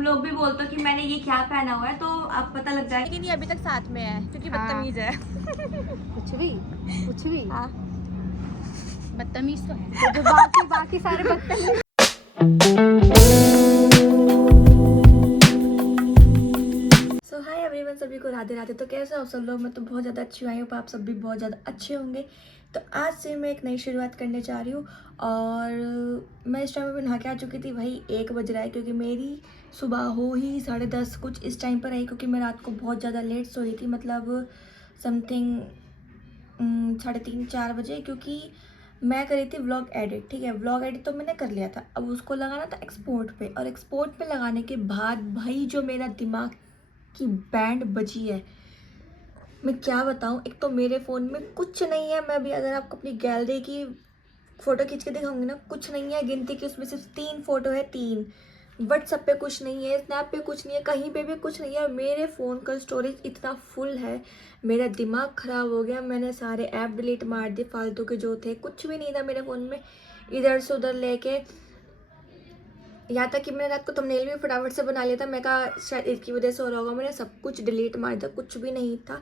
तुम लोग भी बोलते हो कि मैंने ये क्या पहना हुआ है, तो अब पता लग जाएगा। लेकिन ये अभी तक साथ में है क्योंकि बदतमीज है। कुछ भी हाँ बदतमीज तो है। तो जो बाकी सारे बदतमीज। सो हाय एवरीवन, सभी को राधे राधे। तो कैसे हो सब लोग? मैं तो बहुत ज़्यादा अच्छी आई हूँ, आप सब भी बहुत ज़्यादा अच्छे होंगे। तो आज से मैं एक नई शुरुआत करने जा रही हूँ और मैं इस टाइम पे नहा के आ चुकी थी। भाई 1 बज रहा है क्योंकि मेरी सुबह हो ही 10:30 कुछ इस टाइम पर आई, क्योंकि मैं रात को बहुत ज़्यादा लेट सोई थी, मतलब समथिंग 3:30-4 बजे, क्योंकि मैं करी थी व्लॉग एडिट। ठीक है, व्लॉग एडिट तो मैंने कर लिया था, अब उसको लगाना था एक्सपोर्ट पे, और एक्सपोर्ट पे लगाने के बाद भाई जो मेरा दिमाग की बैंड बजी है, मैं क्या बताऊँ। एक तो मेरे फ़ोन में कुछ नहीं है, मैं अभी अगर आपको अपनी गैलरी की फ़ोटो खींच के दिखाऊंगी ना, कुछ नहीं है गिनती की, उसमें सिर्फ 3 फ़ोटो है, 3। व्हाट्सएप पे कुछ नहीं है, स्नैप पे कुछ नहीं है, कहीं पे भी कुछ नहीं है। और मेरे फ़ोन का स्टोरेज इतना फुल है, मेरा दिमाग ख़राब हो गया। मैंने सारे ऐप डिलीट मार दिए फालतू के जो थे, कुछ भी नहीं था मेरे फ़ोन में, इधर से उधर लेके। यहाँ तक कि मैंने रात को थंबनेल भी फटाफट से बना लिया था, मैं कहा शायद इसकी वजह से हो रहा होगा, मैंने सब कुछ डिलीट मार दिया, कुछ भी नहीं था।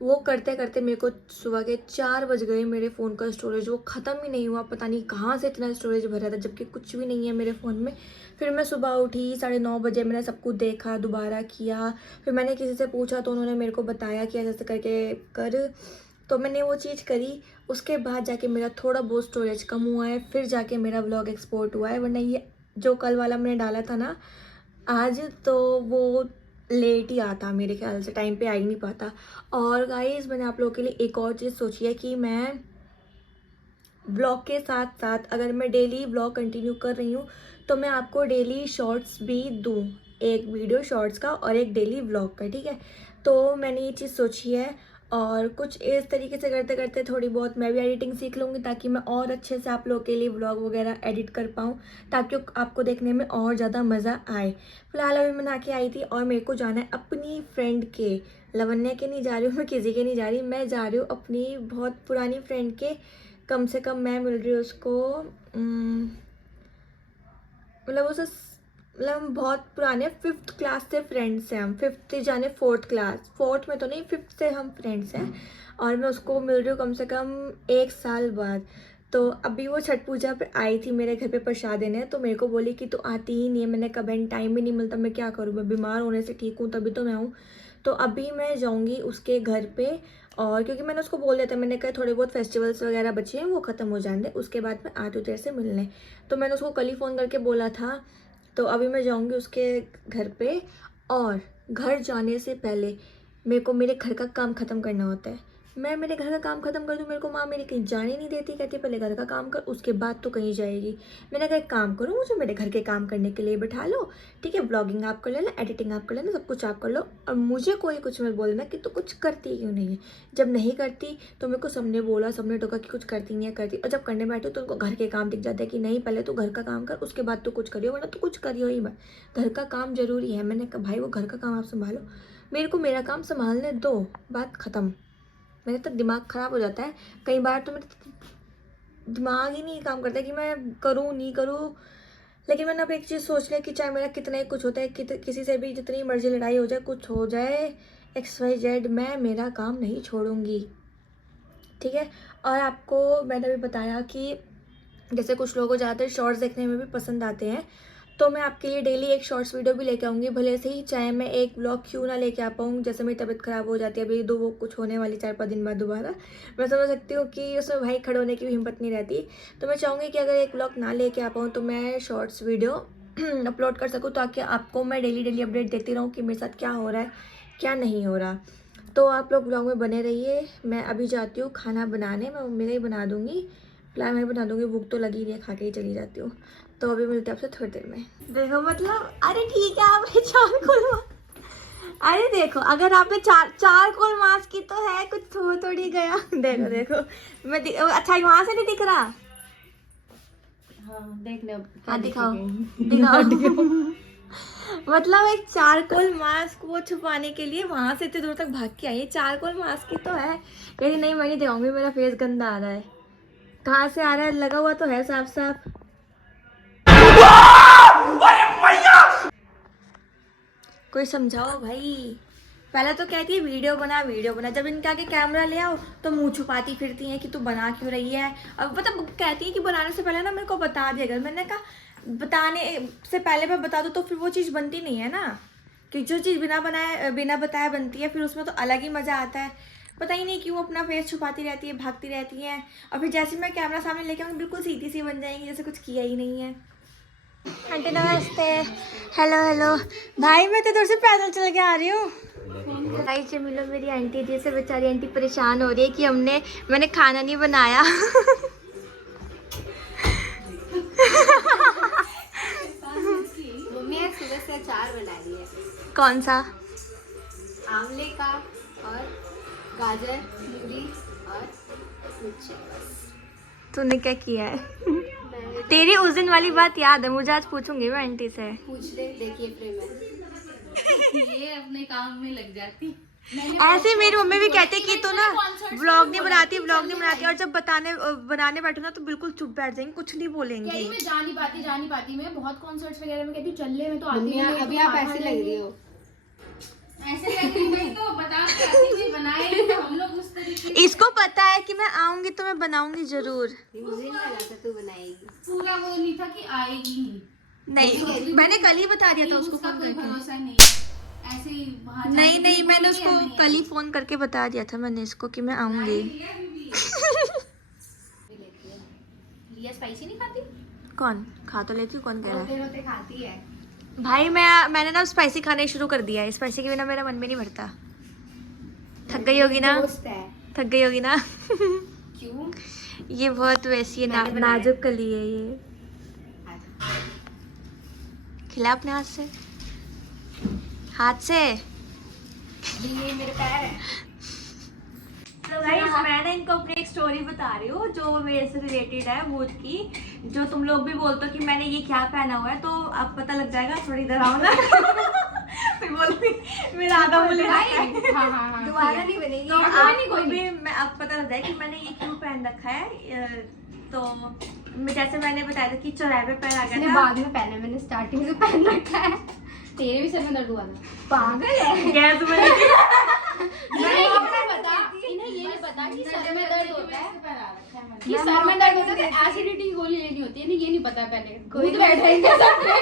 वो करते करते मेरे को सुबह के 4 बज गए। मेरे फ़ोन का स्टोरेज वो ख़त्म ही नहीं हुआ, पता नहीं कहाँ से इतना स्टोरेज भरा था, जबकि कुछ भी नहीं है मेरे फ़ोन में। फिर मैं सुबह उठी 9:30 बजे, मैंने सब कुछ देखा, दोबारा किया, फिर मैंने किसी से पूछा तो उन्होंने मेरे को बताया कि ऐसे करके कर, तो मैंने वो चीज़ करी। उसके बाद जाके मेरा थोड़ा बहुत स्टोरेज कम हुआ है, फिर जाके मेरा व्लॉग एक्सपोर्ट हुआ है, वरना ये जो कल वाला मैंने डाला था ना आज, तो वो लेट ही आता, मेरे ख्याल से टाइम पे आ ही नहीं पाता। और गाइस मैंने आप लोगों के लिए एक और चीज़ सोची है कि मैं ब्लॉग के साथ साथ अगर मैं डेली ब्लॉग कंटिन्यू कर रही हूँ तो मैं आपको डेली शॉर्ट्स भी दूँ, एक वीडियो शॉर्ट्स का और एक डेली ब्लॉग का। ठीक है, तो मैंने ये चीज़ सोची है, और कुछ इस तरीके से करते करते थोड़ी बहुत मैं भी एडिटिंग सीख लूँगी, ताकि मैं और अच्छे से आप लोगों के लिए व्लॉग वगैरह एडिट कर पाऊँ, ताकि आपको देखने में और ज़्यादा मज़ा आए। फिलहाल अभी मैं नहा के आई थी और मेरे को जाना है अपनी फ्रेंड के, लवन्या के नहीं जा रही हूँ मैं, किसी के नहीं जा रही, मैं जा रही हूँ अपनी बहुत पुरानी फ्रेंड के। कम से कम मैं मिल रही हूँ उसको, मतलब उसे, मतलब हम बहुत पुराने 5th क्लास से फ्रेंड्स हैं हम, 5th जाने 4th क्लास, 4th में तो नहीं 5th से हम फ्रेंड्स हैं। और मैं उसको मिल रही हूँ कम से कम 1 साल बाद। तो अभी वो छठ पूजा पे आई थी मेरे घर पे प्रसाद देने, तो मेरे को बोली कि तू आती ही नहीं है। मैंने कहा बहन टाइम ही नहीं मिलता, मैं क्या करूँ, मैं बीमार होने से ठीक हूँ तभी तो मैं हूँ। तो अभी मैं जाऊँगी उसके घर पे, और क्योंकि मैंने उसको बोल दिया था, मैंने कहा थोड़े बहुत फेस्टिवल्स वगैरह बचे हैं वो ख़त्म हो जाने दे, उसके बाद मैं आती हूँ तेरे से मिलने। तो मैंने उसको कल ही फ़ोन करके बोला था। तो अभी मैं जाऊँगी उसके घर पे, और घर जाने से पहले मेरे को मेरे घर का काम ख़त्म करना होता है। मैं मेरे घर का काम ख़त्म कर दूँ, मेरे को माँ मेरी कहीं जाने नहीं देती, कहती पहले घर का काम कर उसके बाद तो कहीं जाएगी। मैंने कहा एक काम करो, मुझे मेरे घर के काम करने के लिए बैठा लो, ठीक है, ब्लॉगिंग आप कर लेना, एडिटिंग आप कर लेना, सब कुछ आप कर लो, और मुझे कोई कुछ मत बोलना कि तू कुछ करती क्यों नहीं है। जब नहीं करती तो मेरे को सबने बोला, सबने टोका कि कुछ करती नहीं है, करती, और जब करने बैठो तो उनको घर के काम दिख जाते हैं कि नहीं पहले तू घर का काम कर उसके बाद तू कुछ करियो, वरना तू कुछ करियो ही मत, घर का काम ज़रूरी है। मैंने कहा भाई वो घर का काम आप संभालो, मेरे को मेरा काम संभालने दो, बात ख़त्म। मेरा तो दिमाग ख़राब हो जाता है कई बार, तो मेरा दिमाग ही नहीं काम करता कि मैं करूँ नहीं करूँ। लेकिन मैंने अब एक चीज़ सोच लिया कि चाहे मेरा कितना ही कुछ होता है, किसी से भी जितनी मर्जी लड़ाई हो जाए, कुछ हो जाए, XYZ, मैं मेरा काम नहीं छोड़ूंगी। ठीक है, और आपको मैंने भी बताया कि जैसे कुछ लोगों को ज़्यादातर शॉर्ट्स देखने में भी पसंद आते हैं, तो मैं आपके लिए डेली एक शॉर्ट्स वीडियो भी लेके आऊँगी, भले से ही चाहे मैं एक व्लॉग क्यों ना लेके आ पाऊँ। जैसे मेरी तबीयत ख़राब हो जाती है अभी दो, वो कुछ होने वाली 4-5 दिन बाद दोबारा, मैं समझ सकती हूँ कि उसमें भाई खड़े होने की भी हिम्मत नहीं रहती। तो मैं चाहूँगी कि अगर एक व्लॉग ना लेके आ पाऊँ तो मैं शॉर्ट्स वीडियो अपलोड कर सकूँ, ताकि आपको मैं डेली अपडेट देती रहूँ कि मेरे साथ क्या हो रहा है क्या नहीं हो रहा। तो आप लोग व्लॉग में बने रहिए। मैं अभी जाती हूँ खाना बनाने, मैं मम्मी का ही बना दूँगी, प्लान मैं बना दूँगी, भूख तो लगी रही है, खा के ही चली जाती हूँ। तो अभी मिलते हैं आपसे थोड़ी देर में। देखो मतलब, अरे ठीक है आपने 4 कोल, अरे देखो अगर आपने 4 कोल मास की तो है, कुछ हो थोड़ी गया। देखो देखो मैं अच्छा वहां से नहीं दिख रहा। हाँ देख ले, हाँ दिखाओ दिखाओ। मतलब एक 4 कोल मास्क को छुपाने के लिए वहां से इतनी दूर तक भाग के आई है। 4 कोल मास्क की तो है, लेकिन नहीं मैं नहीं दिखाऊंगी, मेरा फेस गंदा आ रहा है। कहाँ से आ रहा है, लगा हुआ तो है साफ साफ। कोई समझाओ भाई। पहले तो कहती है वीडियो बना, जब इनके आगे कैमरा ले आओ तो मुंह छुपाती फिरती हैं कि तू बना क्यों रही है। अब मतलब कहती है कि बनाने से पहले ना मेरे को बता दिया कर। मैंने कहा बताने से पहले मैं बता दूँ तो फिर वो चीज़ बनती नहीं है ना, कि जो चीज़ बिना बताए बनती है फिर उसमें तो अलग ही मज़ा आता है। पता ही नहीं क्यों अपना फेस छुपाती रहती है, भागती रहती है, और फिर जैसे मैं कैमरा सामने लेके आऊँगी बिल्कुल सीधी सी बन जाएंगी, जैसे कुछ किया ही नहीं है। आंटी नमस्ते। हेलो भाई, मैं तो इधर से पैदल चल के आ रही हूँ। भाई से मिलो मेरी आंटी जी से। बेचारी आंटी परेशान हो रही है कि मैंने खाना नहीं बनाया। मम्मी आज सुबह से अचार बना रही है। कौन सा? आंवले का और गाजर, मूली और मिर्ची। तूने क्या किया है? मैं तेरी उस दिन वाली बात याद है मुझे, आज पूछूंगी मैं आंटी से। पूछ ले, देखिए फ्रेम है। ये अपने काम में लग जाती। ऐसे मेरी मम्मी भी कहती कि तू ना व्लॉग नहीं बनाती, और जब बनाने बैठो ना तो बिल्कुल चुप बैठ जाएंगी, कुछ नहीं बोलेंगी। मैं जा नहीं पाती मैं बहुत कॉन्सर्ट्स वगैरह में कहती चल ले, मैं तो आती मम्मी नहीं। अभी आप ऐसे लग रही हो। ऐसे लग रही है तो बता के आती थी, बनाए तो हम लोग उस तरीके इसको पता है कि मैं आऊंगी तो मैं बनाऊंगी जरूर। मुझे नहीं लगा था तू बनाएगी। पूरा वो नहीं था कि आएगी ही। नहीं, मैंने कल ही बता दिया था उसको उसका फोन कोई करके। भरोसा नहीं, ऐसे ही बाहर नहीं, मैंने उसको कल ही फोन करके बता दिया था मैंने इसको कि मैं आऊंगी। लिया स्पाइसी नहीं खाती। कौन खा तो लेती हूँ, कौन कह रहा है? रोते खाती है। भाई मैंने ना स्पाइसी खाना ही शुरू कर दिया है। स्पाइसी के बिना मेरा मन में नहीं भरता। थक गई होगी ना? दोस्त है। थक गई होगी ना? क्यों? ये बहुत वैसी है, मैंने बनाया। नाजुक कली है ये। खिला अपने हाथ से, ये मेरे पैर है। तो गाइस मैंने इनको अपनी एक स्टोरी बता रही हूँ जो मेरे से रिलेटेड है भूत की। जो तुम लोग भी बोलते हो कि मैंने ये क्या पहना हुआ है, तो अब पता लग जाएगा, थोड़ी देर आओ ना। फिर बोलूंगी मेरा आधा मुँह लेना है। हाँ दोबारा नहीं बनेगी। तो आपको भी मैं अब पता लग जाए कि मैंने ये क्यों पहन रखा है। तो जैसे मैंने बताया था कि चौराहे पे पैर आ मैंने गया था। बाद में पहना, मैंने स्टार्टिंग से पहन रखा है। तेरे भी सर में दर्द हुआ था। पागल है। गैस में इन्हें ये नहीं पता कि सर में दर्द होता है, कि सर में दर्द होता है तो एसिडिटी की गोली लेनी होती है। इन्हें ये नहीं पता पहले। कोई खुद बैठ रही है सर पे।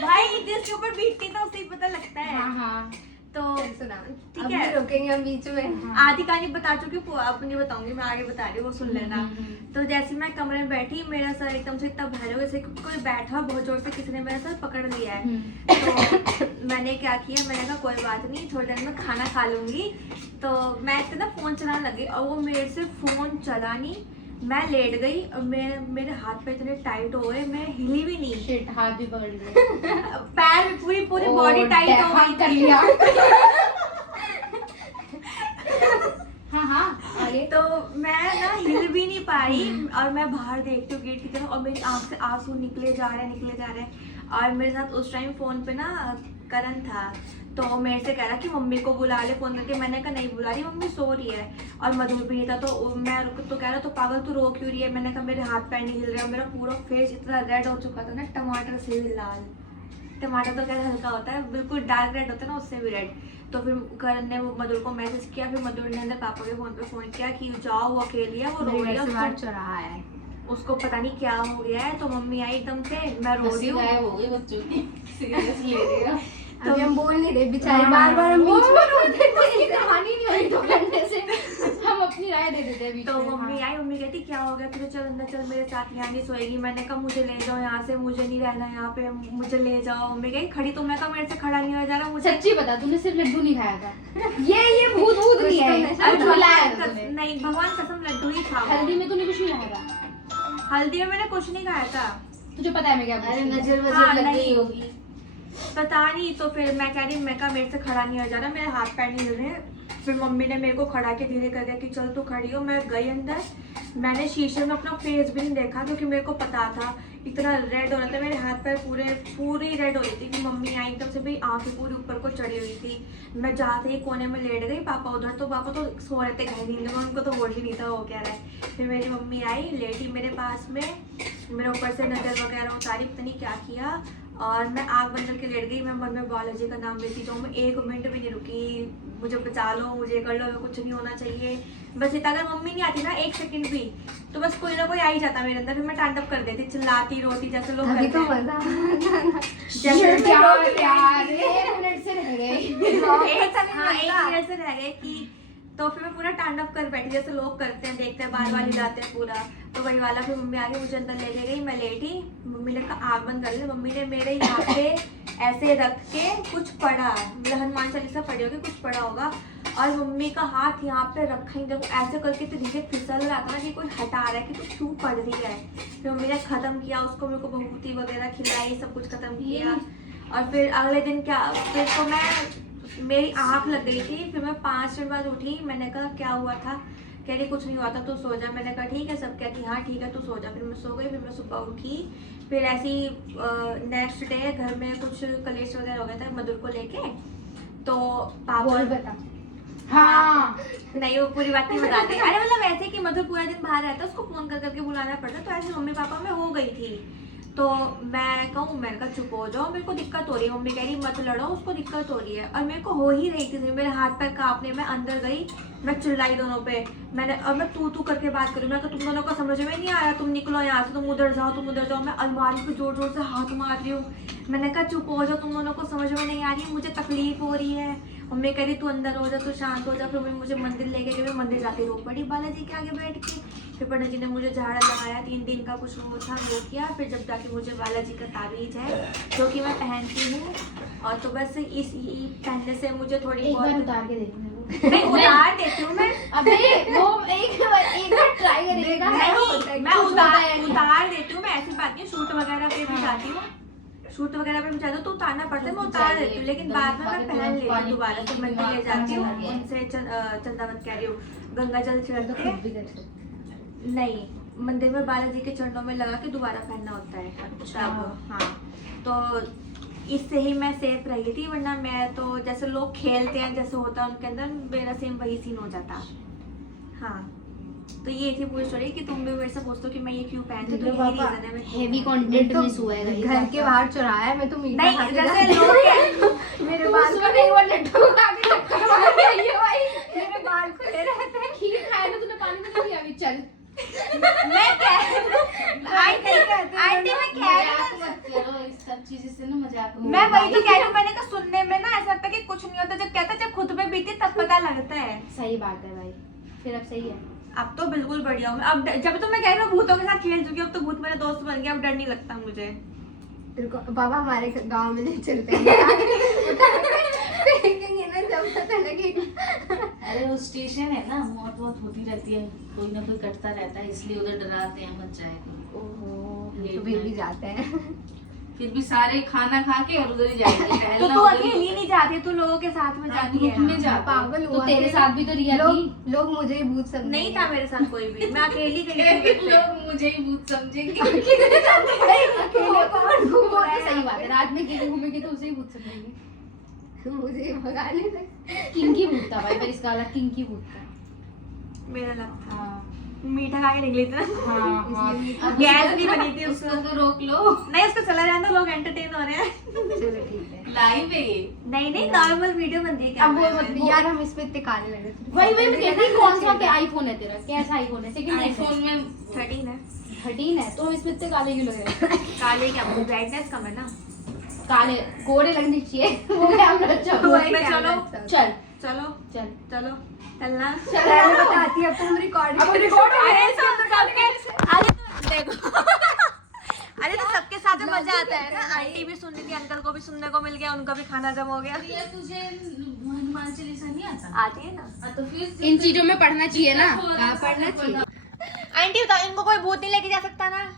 भाई जिसके ऊपर बीतती है तो उसे ही पता लगता है। हाँ तो सुना ठीक अब है। नहीं रोकेंगे हम बीच में। आधी कहानी बता चुकी हूँ, अब नहीं बताऊंगी, मैं आगे बता रही हूँ, वो सुन लेना। तो जैसे मैं कमरे में बैठी, मेरा सर एकदम से इतना भारी हो जैसे कोई बैठा बहुत जोर से किसी ने मेरा सर पकड़ लिया है। तो मैंने क्या किया, मैंने कहा कोई बात नहीं, थोड़ी देर में खाना खा लूंगी। तो मैं इतना फोन चलाने लगी और वो मेरे से फोन चला नहीं। मैं लेट गई और मेरे हाथ पे इतने टाइट हो गए, मैं हिली भी नहीं। शिट, हाथ भी पकड़ लिया। पैर में पूरी बॉडी टाइट हो गई थी। हाँ अरे तो मैं ना हिल भी नहीं पाई और मैं बाहर देखती हूँ गेट की तरफ और मेरी आंख से आंसू निकले जा रहे हैं। और मेरे साथ उस टाइम फोन पे ना करण था, तो मेरे से कह रहा कि मम्मी को बुला ले फोन करके। मैंने कहा नहीं बुला रही, मम्मी सो रही है। और मधुर भी नहीं था, तो मैं तो कह रहा तो पागल तू रो क्यों रही है। मैंने कहा मेरे हाथ पैर नहीं हिल रहे और मेरा पूरा फेस इतना रेड हो चुका था ना, टमाटर से भी लाल। टमाटर तो क्या हल्का होता है, बिल्कुल डार्क रेड होता है ना, उससे भी रेड। तो फिर करण ने वो मधुर को मैसेज किया, फिर मधुर ने अंदर पापा के फोन पे फोन किया कि जाओ वो अकेली है, वो रो रही है, चौराहा है, उसको पता नहीं क्या हो गया है। तो मम्मी आई एकदम से, मैं रो रही हूँ। हो गई बच्चों की, सीरियस ले रही है। तो हम बोल नहीं रहे बेचारे, बार बार हम बीच में रोते थे। इसकी कहानी नहीं हुई 2 घंटे से। हम अपनी राय दे देते हैं बीच तो में। मम्मी आई, मम्मी कहती क्या हो गया, फिर चल अंदर चल मेरे साथ, यहाँ नहीं सोएगी। मैंने कहा मुझे ले जाओ यहाँ से, मुझे नहीं रहना यहाँ पे, मुझे ले जाओ। मम्मी कही खड़ी, तो मैं कहा मेरे से खड़ा नहीं हो जा रहा मुझे। सच्ची बता, तूने सिर्फ लड्डू नहीं खाया था? ये भूत नहीं है। अरे बुलाया था तूने। नहीं भगवान कसम लड्डू ही था। हल्दी में तूने कुछ नहीं खाया था? हल्दी में मैंने कुछ नहीं खाया था। तुझे पता है मैं क्या अरे पूछती हूँ? नजर हाँ, लग नहीं। गई होगी। पता नहीं। तो फिर मैं कह रही, मैं कहा मेरे से खड़ा नहीं हो जा रहा, मेरे हाथ पैर नहीं हिल रहे हैं। फिर मम्मी ने मेरे को खड़ा के धीरे कर दिया कि चल तू खड़ी हो। मैं गई अंदर, मैंने शीशे में अपना फेस भी नहीं देखा क्योंकि मेरे को पता था इतना रेड हो रहा था, मेरे हाथ पैर पूरी रेड हो रही थी। कि मम्मी आई एकदम से, भाई आंखें पूरी ऊपर को चढ़ी हुई थी। मैं जाते ही कोने में लेट गई, पापा उधर, तो पापा तो सो रहे थे गहरी नींद में, उनको तो होश ही नहीं था वो कह रहा है। फिर मेरी मम्मी आई, लेटी मेरे पास में, मेरे ऊपर से नजर वगैरह उतारी, पता नहीं क्या किया। और मैं आग बंद करके लेट गई। मैं मन में बालाजी का नाम लेती जाऊँ, मैं 1 मिनट भी नहीं रुकी, मुझे बचा लो, मुझे कर लो, कुछ नहीं होना चाहिए बस इतना। अगर मम्मी नहीं आती ना 1 सेकंड भी, तो बस कोई ना कोई आ ही जाता मेरे अंदर, फिर मैं टांडअप कर देती, चिल्लाती रोती जैसे लोग अभी करते तो हैं। मजा जैसे यार 1 मिनट से रह गई। हाँ, एक मिनट से रह गए कि तो फिर मैं पूरा टांडअप कर बैठी जैसे लोग करते हैं, देखते हैं, बार बार हिलाते हैं पूरा। तो वही वाला फिर मम्मी आके मुझे अंदर लेके गई, मैं लेटी, मम्मी ने कहा आग बंद कर ले। मम्मी ने मेरे यहाँ पे ऐसे रख के कुछ पढ़ा, मेरा हनुमान चालीसा पढ़ी होगी, कुछ पढ़ा होगा, और मम्मी का हाथ यहाँ पे रखा ही, जब ऐसे करके तो नीचे फिसल रहा था ना कि कोई हटा रहा है कि तू क्यों पढ़ रही है। फिर मम्मी ने खत्म किया उसको, मेरे को भभूति वगैरह खिलाई, सब कुछ खत्म किया। और फिर अगले दिन क्या, फिर तो मैं मेरी आँख लग गई थी, फिर मैं 5 मिनट बाद उठी, मैंने कहा क्या हुआ था, कह रही कुछ नहीं हुआ था, तू सो जा। मैंने कहा ठीक है, सब कहती हाँ ठीक है तू सो जा। फिर मैं सो गई, फिर मैं सुबह उठी, फिर ऐसी नेक्स्ट डे घर में कुछ कलेश वगैरह हो गया था मधुर को लेके, तो पापा बता। हाँ नहीं वो पूरी बात नहीं बताते। अरे मतलब ऐसे कि मधुर पूरा दिन बाहर रहता, उसको फोन कर करके बुलाना पड़ता, तो ऐसे मम्मी पापा में हो गई थी। तो मैं कहूँ, मैंने कहा चुप हो जाओ, मेरे को दिक्कत हो रही है। मम्मी कह रही मत लड़ो, उसको दिक्कत हो रही है, और मेरे को हो ही रही थी, मेरे हाथ पैर कांपने। मैं अंदर गई, मैं चिल्लाई दोनों पे, मैंने, और मैं तू करके बात करूँ, मैं कहा तुम दोनों को समझ में नहीं आ रहा, तुम निकलो यहाँ से, तुम उधर जाओ, तुम उधर जाओ। मैं अलमारी पे जोर जोर से हाथ मार रही हूँ। मैंने कहा चुप हो जाओ, तुम दोनों को समझ में नहीं आ रही, मुझे तकलीफ हो रही है। मम्मी कह रही तू अंदर हो जा, तू शांत हो जा। फिर मम्मी मुझे मंदिर लेके गई, मैं मंदिर जाके रो पड़ी बालाजी के आगे बैठ के। फिर पंडित जी ने मुझे झाड़ा लगाया, 3 दिन का कुछ वो था वो किया। फिर जब जाके मुझे बालाजी का ताबीज है जो कि मैं पहनती हूँ, और तो बस इस पहनने से मुझे थोड़ी एक बार बहुत, उतार के देखने नहीं उतार देती हूँ मैं, अबे वो एक बार ट्राई करेगा। नहीं मैं उतार देती हूँ, मैं ऐसी बात नहीं, शूट वगैरह पे भी जाती हूँ, शूट वगैरह पे भी जाती हूँ तो उतारना पड़ता है, मैं उतार देती हूँ, लेकिन बाद में मैं पहन लेती हूँ दोबारा। फिर मंदिर ले जाती हूँ, उनसे चंदावत कह रही हूँ, गंगा जल छिड़क के, नहीं मंदिर में बालाजी के चरणों में लगा के दोबारा पहनना होता है तब। हाँ तो इससे ही मैं सेफ रही थी, वरना मैं तो जैसे लोग खेलते हैं जैसे होता है उनके अंदर, मेरा सेम वही सीन हो जाता। हाँ तो ये थी पूरी स्टोरी कि तुम भी मेरे से पूछते हो कि मैं ये क्यों पहनती हूँ, तो यही रीजन है। मैं हेवी कंटेंट मिस हुआ है गाइस। घर के बाहर चुराया है, मैं तो मीठा नहीं खा के जैसे जाती लोग हूँ। मेरे बाल को नहीं, वो लड्डू खा के टक्कर मार रही है भाई, मेरे बाल खुले रहते हैं। खीर खाया ना तूने, पानी में नहीं अभी चल। मैं आंटी मैं कह रही हूँ, मत करो इस सब चीज़ से ना, मजाक मैं वही तो कह रही हूँ, मैंने कहा सुनने में ना ऐसा लगता है कि कुछ नहीं होता, जब कहता है जब खुद पे बीती तब पता लगता है। सही बात है भाई, फिर अब सही है। अब तो बिल्कुल बढ़िया हूँ। अब जब तो मैं कह रही हूँ भूतों के साथ खेल चुकी हूँ, अब तो भूत मेरे दोस्त बन गया, अब डर नहीं लगता मुझे। तेरे को बाबा हमारे गांव में नहीं चलते हैं, फेंकेंगे ना जब पता लगेगा। अरे वो स्टेशन है ना, मौत बहुत होती रहती है, कोई ना कोई कटता रहता है, इसलिए उधर डराते हैं मत जाए। ओहो तो फिर भी जाते हैं। फिर भी सारे खाना खा के और उधर ही जाएंगे तो टहलना, तू उधर ही। अकेली नहीं जाती, तू लोगों के साथ में जाती ग्रुप है। में जाते पागल तो हुआ तेरे क्या? साथ भी तो रिया थी। लोग मुझे ही भूत समझे। नहीं था मेरे साथ कोई भी, मैं अकेली गई थी। लोग मुझे ही भूत समझेंगे। अकेले कौन वो घूम तो रहा सही बात है, है? रात में अकेले घूमेगी तो उसे ही भूत समझेंगे। मुझे भगाने लगे। किंकी भूत था भाई, पर इसका अलग किंकी भूत था। मेरा लग था हाँ मीठा खा के निकली थी ना, हाँ। गैस भी बनी थी उसको उसको। तो रोक लो, नहीं उसको चला जाना, लोग एंटरटेन हो रहे हैं। चलो ठीक है। लाइव है ये। नहीं नॉर्मल वीडियो बनती है अब वो कैमरे मत में। यार, हम इस पे इतने काले लगे। वही मैं कह रही हूँ, कौन सा क्या आईफोन है तेरा, कैसा आईफोन है? सेकंड आईफोन में 13 है। 13 है, तो हम इसमें इतने काले क्यों लग रहे हैं? काले क्या ब्राइटनेस कम है ना। काले गोरे लगने चाहिए, वो कैमरा अच्छा तो हुआ वही है। चलो चल चलो चल चलो चलना। चलो बताती है, अब तुम रिकॉर्ड अब रिकॉर्ड अरे देखो अरे तो सबके साथ में मजा आता है ना। आंटी भी सुन रही थी, अंकल को भी सुनने को मिल गया, उनका भी खाना जम हो गया। प्रिया, तुझे हनुमान चालीसा नहीं आता? आती है ना। हाँ, तो फिर इन चीजों में पढ़ना चाहिए ना। हाँ, पढ़ना चाहिए। आंटी बताओ, इनको कोई भूत नहीं लेके जा सकता ना?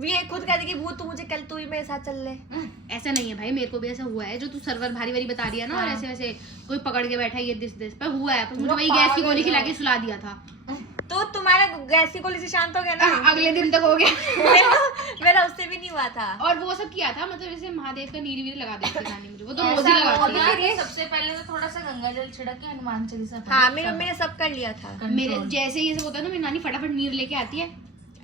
ये खुद कहती कि भूत तू मुझे कल तू ही मेरे साथ चल ले। ऐसा नहीं है भाई, मेरे को भी ऐसा हुआ है, जो तू सर्वर भारी भारी बता रही है ना, और ऐसे वैसे कोई पकड़ के बैठा है ये दिस पर हुआ है, पर मुझे वही गैस की गोली खिला के सुला दिया था। तो तुम्हारा गैस की गोली से शांत हो गया ना? अगले दिन तक हो गया। मेरा उससे भी नहीं हुआ था। और वो सब किया था, मतलब जैसे महादेव का नीर वीर लगा देती थी नानी मुझे, वो तो ऐसा रोज ही लगाती होगा है। कि सबसे पहले तो थोड़ा सा गंगा जल छिड़क के हनुमान चालीसा पढ़ो। हाँ मेरी मम्मी ने सब कर लिया था। मेरे जैसे ये सब होता है ना, मेरी नानी फटाफट नीर लेके आती है,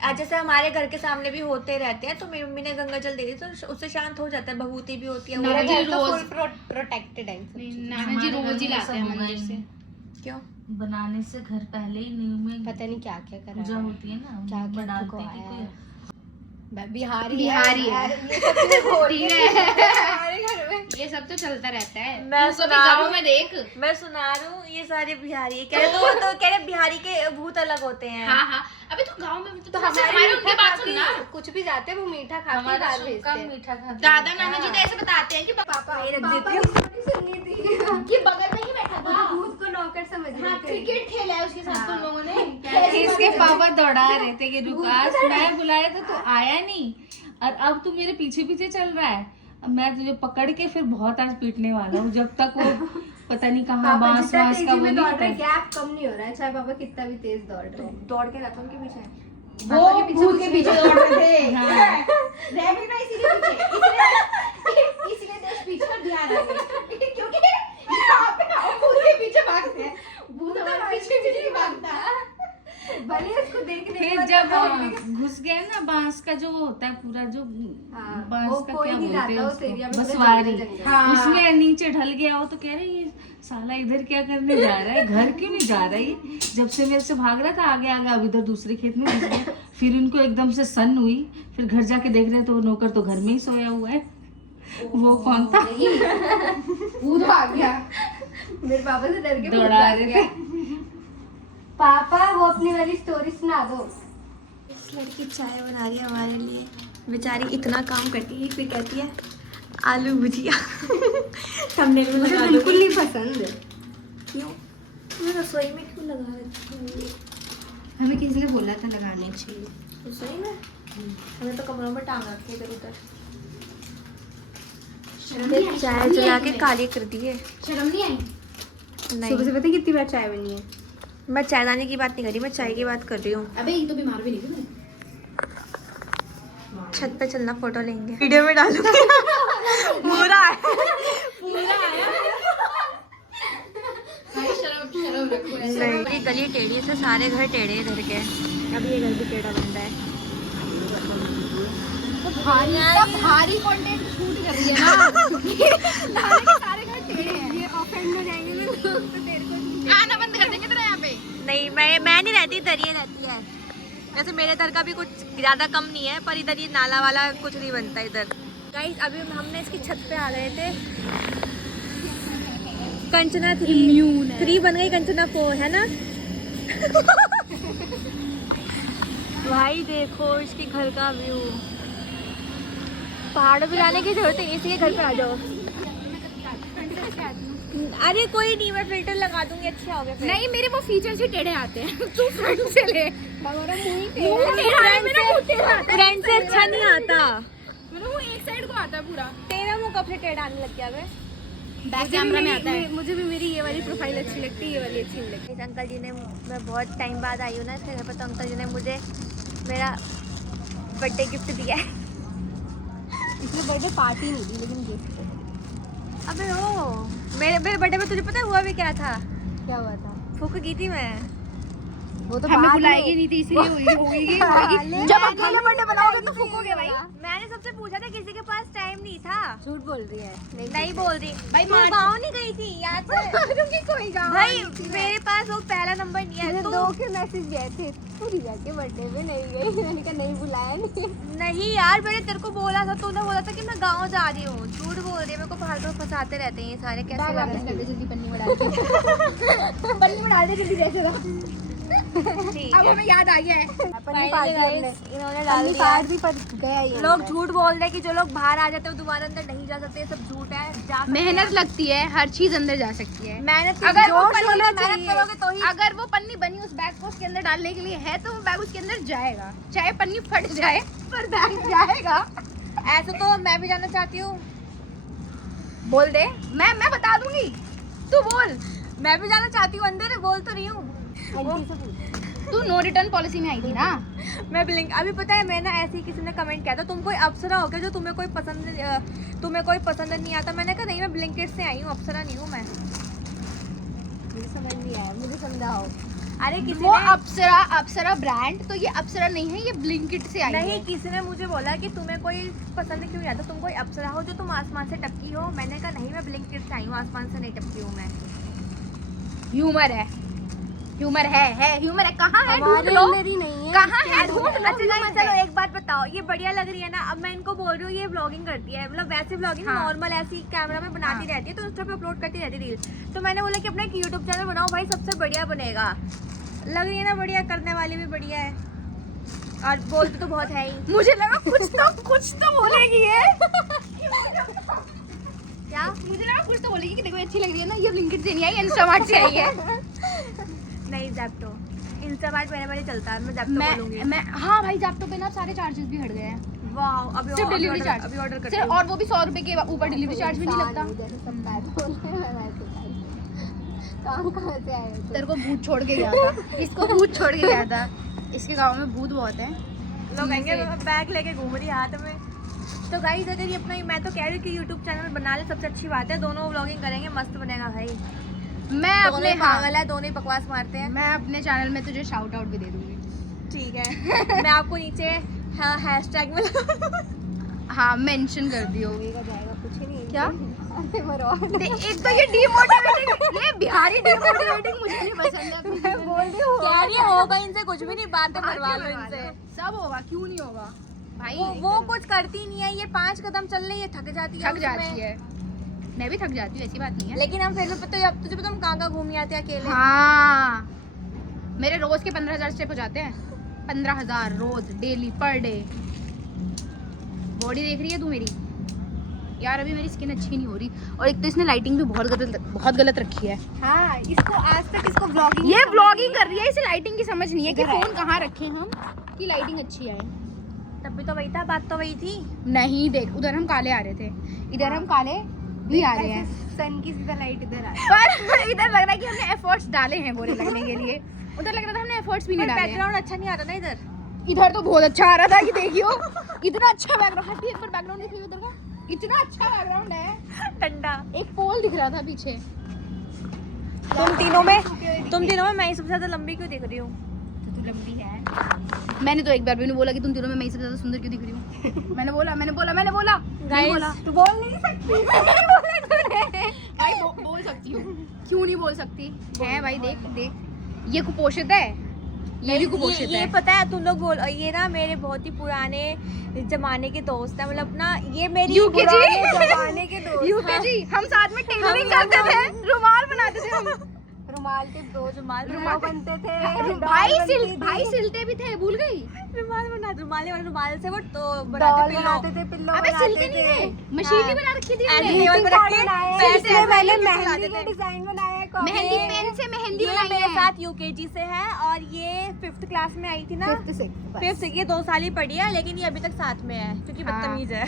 आज जैसे हमारे घर के सामने भी होते रहते हैं, तो मेरी मम्मी ने गंगा जल दे दी तो उससे शांत हो जाता है, भभूति भी होती है। नाना जी रोज प्रोटेक्टेड है। नाना जी रोज ही लाते हैं मंदिर से। क्यों? बनाने से घर पहले ही न्यू में पता नहीं क्या क्या करा पूजा होती है ना, क्या क्या डालते ठुको हैं कि है। बिहारी बिहारी है। ये सब चीजें बोल ठीक रही है। है हमारे घर में। ये सब तो चलता रहता है। मैं तू कभी सुना गाँव रही में देख। मैं सुना रही हूँ ये सारे बिहारी कह रहे, तो कह रहे बिहारी के भूत अलग होते हैं। हाँ हाँ, अबे तू गाँव में तो हमारे उनकी बात सुन ना। कुछ भी जाते हैं वो मीठा खा के हमारा बाहर सूखा भेजते हैं। मीठा खाते हैं। दादा नाना जी तो ऐसे बताते हैं कि पापा मेरे पापा दीदी- की स्टोरी सुननी थी ये बगल में ही बैठा वो था। भूत को नौकर समझ रहे हाँ, थे। क्रिकेट खेला है उसके साथ तुम लोगों ने। इसके पापा दौड़ा रहे थे कि रुकास, मैं बुलाया था तो आया नहीं, और अब तू मेरे पीछे पीछे चल रहा है। अब मैं तुझे पकड़ के फिर बहुत आज पीटने वाला हूँ, जब तक वो पता नहीं कहाँ पापा बांस जितना वांस का तेजी वो में दौड़ रहे नहीं गैप कम नहीं हो रहा है, चाहे पापा कितना भी तेज दौड़ रहे हैं। दौड़ के रहता हूँ उनके पीछे। वो भूत के पीछे दौड़ रहे थे। हाँ। रैबिट ना इसीलिए पीछे इसलिए देश पीछे का ध्यान आ गया क्योंकि यहाँ पे हम भूत के पीछे भागते हैं, भूत हमारे पीछे नहीं भागता। भले उसको देखने के फिर बाद जब पता नहीं घुस गए ना बांस का जो होता है पूरा जो हाँ, बांस वो का कोई क्या नहीं बोलते हैं जाता उस एरिया में, उसको, पूरा बसवारी, जंगल। हाँ। उसमें नीचे ढल गया हो तो कह रहे ये साला इधर क्या करने जा रहा है, घर क्यों नहीं जा रहा है ये? जब से मेरे से भाग रहा था आगे आगे, अब इधर दूसरे खेत में घुस गया। फिर उनको एकदम से सन हुई, फिर घर जाके देख रहे तो वो नौकर तो घर में ही सोया हुआ है। वो कौन था? भूत भाग गया। मेरे पापा से डर के भूत दौड़ा भाग रहे गया। थे। पापा वो अपनी वाली स्टोरी सुना दो। इस लड़की चाय बना रही है हमारे लिए, बेचारी इतना काम करती है, फिर कहती है आलू भुजिया। थंबनेल में मुझे लगा बिल्कुल दूंगी। नहीं पसंद। क्यों? मैं रसोई में क्यों लगा रखी हूँ? हमें किसी ने बोला था लगाने चाहिए। रसोई में हमें तो कमरों में टांग रखी है इधर उधर। फिर चाय जला के काली कर दी है। शर्म नहीं आई? सुबह नहीं, से पता है कितनी बार चाय बनी है। मैं चायदानी की बात नहीं कर रही, मैं चाय की बात कर रही हूँ। अबे ये तो बीमार भी नहीं थी। छत पे चलना, फोटो लेंगे, वीडियो में डालूंगी। पूरा है, पूरा आया। शर्म रखो। नहीं, गली टेढ़ी से सारे घर टेढ़े इधर के। अभी ये घर भी टेढ़ा बन रहा है। भारी कंटेंट शूट कर रही है ना। सारे घर टेढ़े हैं। ये ऑफेंड हो जाएंगे ना लोग तो तेरे को आना बंद कर देंगे तेरा यहाँ पे। नहीं, मैं नहीं रहती इधर, ये रहती है। वैसे मेरे इधर का भी कुछ ज़्यादा कम नहीं है, पर इधर ये नाला वाला कुछ नहीं बनता इधर। गाइस अभी हमने इसकी छत पे आ गए थे। कंचना 3 बन गई, कंचना 4 है ना। भाई देखो इसके घर का व्यू, पहाड़ों पे जाने की जरूरत है, इसी के घर पे आ जाओ। अरे कोई नहीं, मैं फिल्टर लगा दूंगी, अच्छे हो गए। नहीं, मेरे वो फीचर्स ही टेढ़े आते हैं। तू फ्रंट से ले। फ्रेंड से अच्छा नहीं आता। मेरा वो एक साइड को आता है पूरा। तेरा मुंह कब से टेढ़ा आने लग गया बे? बैक कैमरा में आता है। मुझे भी मेरी ये वाली प्रोफाइल अच्छी लगती है, ये वाली अच्छी नहीं लगती। इस अंकल जी ने, मैं बहुत टाइम बाद आई हूँ ना इसके घर पर, तो अंकल जी ने मुझे मेरा बर्थडे गिफ्ट दिया है। इसमें बर्थडे पार्टी नहीं थी लेकिन गिफ्ट। अबे ओ, मेरे बर्थडे में तुझे पता है हुआ भी क्या था? क्या हुआ था? फूक गई थी मैं। वो तो हमें बाद बुलाएगी में। नहीं थी, इसलिए होगी। जब अकेले बर्थडे बनाओगे तो फूकोगे भाई। मैंने सबसे पूछा था, किसी के पास टाइम नहीं था। झूठ बोल रही है। नहीं बोल रही भाई, तू गाँव नहीं गई थी याद है? कोई गाँव भाई मेरे पास वो पहला नंबर नहीं है। मुझे तू 2 के मैसेज गए थे, पूरी जाके बर्थडे में नहीं गई। मैंने कहा नहीं बुलाया नहीं। नहीं यार, मैंने तेरे को बोला था, तूने बोला था कि मैं गाँव जा रही हूँ। झूठ बोल रही है, मेरे को फालतू में फंसाते रहते हैं ये सारे। कैसे लग रहा है? जल्दी पन्नी में डाल के। पन्नी में डाल दे जल्दी जैसे था। ठीक अब है। हमें याद आ गया है। पन्नी Finally फाड़ दी हमने। guys, इन्होंने डाल पन्नी दिया। फाड़ दी पर गया ये। लोग झूठ बोल रहे हैं कि जो लोग बाहर आ जाते हैं वो दोबारा अंदर नहीं जा सकते, ये सब झूठ है। जा सकते मेहनत हैं। लगती है, हर चीज अंदर जा सकती है। मेहनत अगर वो जोश पन्नी होना में चाहिए। मेहनत करोगे तो ही। अगर वो पन्नी बनी उस बैग को उसके अंदर डालने के लिए है, तो वो बैग उसके अंदर जाएगा, चाहे पन्नी फट जाए पर बैग जाएगा। ऐसा तो मैं भी जाना चाहती हूँ। बोल दे, मैं बता दूंगी, तू बोल। मैं भी जाना चाहती हूँ अंदर, बोल तो रही हूँ। आंटी से पूछ। तू नो रिटर्न पॉलिसी में आई थी ना। मैं ब्लिंक, अभी पता है मैं ना, ऐसे ही किसी ने कमेंट किया था, तुम कोई अप्सरा हो क्या जो तुम्हें कोई पसंद नहीं आता? मैंने कहा नहीं, मैं ब्लिंकिट से आई हूँ, अप्सरा नहीं हूँ मैं। मुझे समझ नहीं आया, मुझे समझाओ। अरे किसी वो ने अप्सरा ब्रांड, तो ये अप्सरा नहीं है, ये ब्लिंकिट से आई नहीं, है। किसी ने मुझे बोला कि तुम्हें कोई पसंद क्यों नहीं आता, तुम कोई अप्सरा हो जो तुम आसमान से टपकी हो। मैंने कहा नहीं, मैं ब्लिंकिट से आई हूँ, आसमान से नहीं टपकी हूँ मैं। ह्यूमर है, ह्यूमर है ह्यूमर है। कहाँ है? ढूंढ हमारे लो, अंदर ही नहीं है। कहाँ है? ढूंढ लो। अच्छा गाइस, चलो एक बात बताओ, ये बढ़िया लग रही है ना। अब मैं इनको बोल रही हूँ ये व्लॉगिंग करती है, मतलब वैसे व्लॉगिंग हाँ। नॉर्मल ऐसी कैमरा में बनाती रहती है, तो उस पे अपलोड करती रहती है रील। तो मैंने बोला कि अपना एक यूट्यूब चैनल बनाओ भाई, सबसे बढ़िया बनेगा। लग रही है ना बढ़िया, करने वाली भी बढ़िया है और बोलती तो बहुत है ही। मुझे लगा कुछ तो बोलेगी ये। क्या? मुझे लगा कुछ तो बोलेगी कि देखो अच्छी लग रही है ना, ये ब्लिंकिट से नहीं आई, इंस्टामार्ट से आई है। नहीं, ज़ेप्टो, इंस्टामार्ट पहले चलता है, मैं ज़ेप्टो बोलूंगी। मैं हाँ भाई, ज़ेप्टो पे ना सारे चार्जेस भी हट गए हैं। वाह, अभी सिर्फ डिलीवरी चार्ज, अभी ऑर्डर करती सिर्फ, हूँ। और वो भी 100 रुपए के ऊपर डिलीवरी चार्ज भी नहीं लगता। जैसे सब पैर बोलते हैं वैसे कहाँ से आए हो? तेरे को भूत छोड़ के गया था, इसको भूत छोड़ के गया था। इसके गांव में भूत बहुत है। लोग कहेंगे मैं बैग लेके घूम रही हाथ में। तो गाइस, अगर ये अपना, मैं तो कह रही हूँ कि यूट्यूब चैनल बना ले, सबसे अच्छी बात है। दोनों व्लॉगिंग करेंगे, मस्त बनेगा भाई। मैं दोनों अपने ही पागल है, दोनों ही बकवास मारते हैं। मैं अपने चैनल में तुझे शाउट आउट भी दे दूंगी। ठीक है, मैं आपको नीचे हैशटैग में हाँ, मेंशन कर दियो। कुछ ही नहीं। क्या? अरे मरो। एक तो ये डीमोटिवेटिंग, ये बिहारी डीमोटिवेटिंग मुझे नहीं पसंद है। मैं बोल रही हूँ कह रही है होगा इनसे कुछ भी नहीं, बातें करवा लो इनसे। सब होगा, क्यों नहीं होगा भाई। वो कुछ करती नहीं है, ये 5 कदम चल रही है, थक जाती है थक जाती है, मैं भी थक जाती हूँ, ऐसी बात नहीं है। लेकिन हम फिर भी तो तुझे पता हम कहाँ घूमी आते हैं अकेले। हाँ, मेरे रोज के 15,000 स्टेप हो जाते हैं। 15,000 रोज, डेली, पर डे। बॉडी देख रही है तू मेरी? यार अभी मेरी स्किन अच्छी नहीं हो रही, और एक तो इसने लाइटिंग भी बहुत गलत रखी है। हाँ, इसको आज तक इसको व्लॉगिंग ये व्लॉगिंग कर रही है, इसे लाइटिंग की समझ नहीं है कि फोन कहाँ रखे हम कि लाइटिंग अच्छी आए। तब भी तो वही था, बात तो वही थी। नहीं देख, उधर हम काले आ रहे थे, इधर हम काले भी आ रहे हैं, सन की सीधा लाइट इधर आ पर इधर लग रहा है कि हमने एफर्ट्स डाले हैं गोरे लगने के लिए। उधर लग रहा था हमने एफर्ट्स भी नहीं डाले हैं। बैकग्राउंड अच्छा नहीं आता ना इधर। इधर तो बहुत अच्छा आ रहा था कि देखियो, इतना अच्छा बैकग्राउंड है। एक बार बैकग्राउंड देखियो उधर का, इतना अच्छा बैकग्राउंड है। ठंडा। एक पोल दिख रहा था पीछे। तुम तीनों में मैं ही सबसे ज्यादा लंबी क्यों दिख रही हूँ? तो तू लंबी है। मैंने तो एक बार भी नहीं बोला कि तुम तीनों में मैं सबसे ज्यादा सुंदर क्यों दिख रही हूँ। मैंने बोला नहीं बोला। तू बोल नहीं सकती। भाई बोल सकती हूँ, क्यों नहीं बोल सकती है भाई। देख ये कुपोषित है, ये भी कुपोषित ये है। पता है, तुम लोग बोल, ये ना मेरे बहुत ही पुराने जमाने के दोस्त है, मतलब ना ये मेरी जमाने के दोस्त। यूकेजी हम साथ में टेलरिंग करते थे, रुमाल बनाते थे हम। रुमाल के दो रुमाल बनते थे। भाई सिलते भी थे, भूल गई। रुमाल से वो तो डॉल बनाते बनाते थे, पिल्लो अबे सिलते बनाते नहीं थे। थे, मशीन ही बना रखी थी ऐसे हमने। लेवल पे रख के इसलिए मैंने मेहंदी चलाते के थे। डिजाइन बनाया है। मेहंदी पेन से मेहंदी ये बनाई मेरे है। साथ यूकेजी से है और ये 5th क्लास में आई थी ना। 5th से ये 2 साल ही पढ़ी है, लेकिन ये अभी तक साथ में है क्योंकि हाँ। बदतमीज है।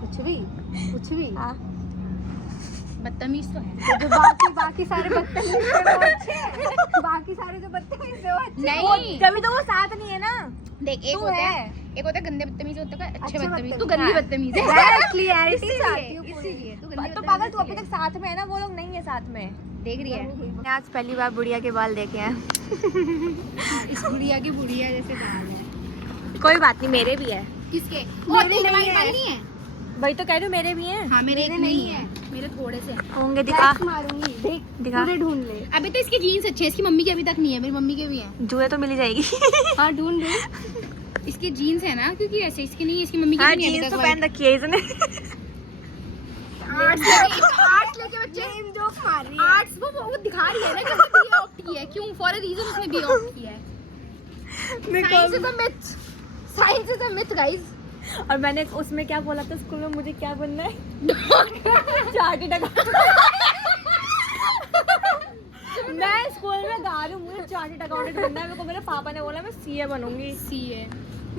कुछ भी बदतमीज तो है। जो बाकी सारे बदतमीज थे वो अच्छे हैं। बाकी सारे जो बदतमीज थे वो अच्छे हैं। नहीं कभी तो वो साथ नहीं है ना। देख, एक तू होता है। है, एक होता है गंदे बदतमीज, होता है अच्छे अच्छे बदतमीज। बदतमीज। तू गंदी बदतमीज है। मैं क्लियरिटी चाहती हूँ पूरी। इसीलिए तू गंदी तो बदतमीज पागल, तू अभी है। तक साथ में है ना, वो लोग नहीं है साथ में। देख रही है मैं आज पहली बार बुढ़िया के बाल देखे हैं। इस बुढ़िया की बुढ़िया जैसे बाल है। कोई बात नहीं, मेरे भी है। किसके? मेरे नहीं है। नहीं है। वही तो कह रही हूँ, मेरे भी हैं। हाँ, मेरे नहीं है, मेरे थोड़े से हैं। होंगे, दिखा लाइक्स मारूंगी, देख दिखा। पूरे ढूंढ ले। अभी तो इसकी जीन्स अच्छी है, इसकी मम्मी की अभी तक नहीं है, मेरी मम्मी के भी हैं। जुए तो मिल जाएगी। हाँ ढूंढ ले। इसकी जीन्स है ना, क्योंकि ऐसे इसकी नहीं है, इसकी मम्मी की हाँ, भी नहीं है जीन्स अभी तो तक पहन रखी है इसने। आर्ट्स लेके बच्चे Lame jokes मार रही है। आर्ट्स वो दिखा रही है ना कि उसने बीए ऑप्ट किया है। क्यों? फॉर अ रीजन उसने बीए ऑप्ट किया है। Science is a myth, science is a myth guys. और मैंने उसमें क्या बोला था स्कूल में, मुझे क्या बनना है? Chartered accountant. मैं स्कूल में गा रही हूँ, मुझे चार्टर्ड अकाउंटेंट बनना है। मेरे को मेरे पापा ने बोला मैं सीए बनूंगी। सीए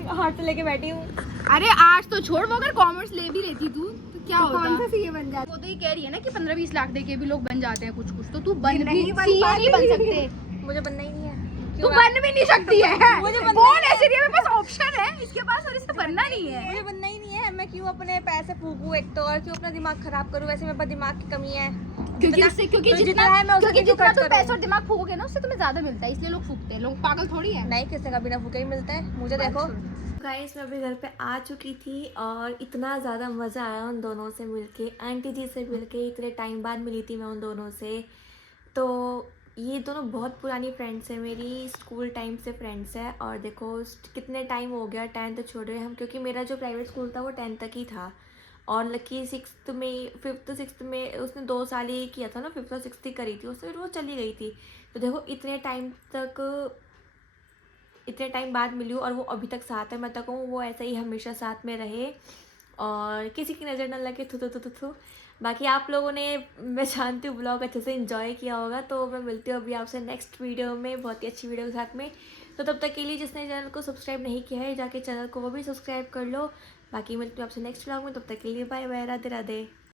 हाथ से लेके बैठी हूँ। अरे आर्ट्स तो छोड़, वो अगर कॉमर्स ले भी लेती तू तो क्या होता? कौन सा सीए बन जाता? वो तो ये कह रही है ना कि 15-20 लाख दे के भी लोग बन जाते हैं कुछ कुछ, तो तू बन नहीं भी बन सीए पाती। नहीं बन सकते। मुझे बनना ही नहीं है। तू बन भी नहीं सकती है। मुझे बनना बोल ऐसे नहीं है, मेरे पास ऑप्शन है इसके पास और इससे बनना नहीं है। मुझे बनना ही नहीं है। मैं क्यों अपने पैसे फूकूं, एक तो, और क्यों अपना दिमाग खराब करूं? वैसे मेरे पास दिमाग की कमी है। क्योंकि उससे क्योंकि तो जितना है मैं उससे क्योंकि क्यों जितना कट तुम करूं? पैसा और दिमाग फूकोगे ना उससे तुम्हें ज्यादा मिलता है, इसलिए लोग फूकते हैं, लोग पागल थोड़ी है। नहीं, किसने का बिना भूखे ही मिलता है, मुझे देखो। गाइस मैं अभी घर पे आ चुकी थी और इतना ज़्यादा मज़ा आया उन दोनों से मिलके, आंटी जी से मिलके, इतने टाइम बाद मिली थी मैं उन दोनों से। तो ये दोनों बहुत पुरानी फ्रेंड्स हैं मेरी, स्कूल टाइम से फ्रेंड्स हैं। और देखो कितने टाइम हो गया, 10th छोड़े हम, क्योंकि मेरा जो प्राइवेट स्कूल था वो 10th तक ही था। और लकी 6th में 5th 6th में उसने 2 साल ही किया था ना, 5th और 6th ही करी थी उससे, फिर वो चली गई थी। तो देखो इतने टाइम बाद मिली हूँ और वो अभी तक साथ है। मैं तो कहूँ वो ऐसे ही हमेशा साथ में रहे और किसी की नज़र ना लगे। थू। बाकी आप लोगों ने, मैं जानती हूँ, ब्लॉग अच्छे से एंजॉय किया होगा। तो मैं मिलती हूँ अभी आपसे नेक्स्ट वीडियो में, बहुत ही अच्छी वीडियो के साथ में। तो तब तक के लिए जिसने चैनल को सब्सक्राइब नहीं किया है जाके चैनल को वो भी सब्सक्राइब कर लो। बाकी मिलती हूँ आपसे नेक्स्ट ब्लॉग में, तब तक के लिए बाय बाय, राधे राधे।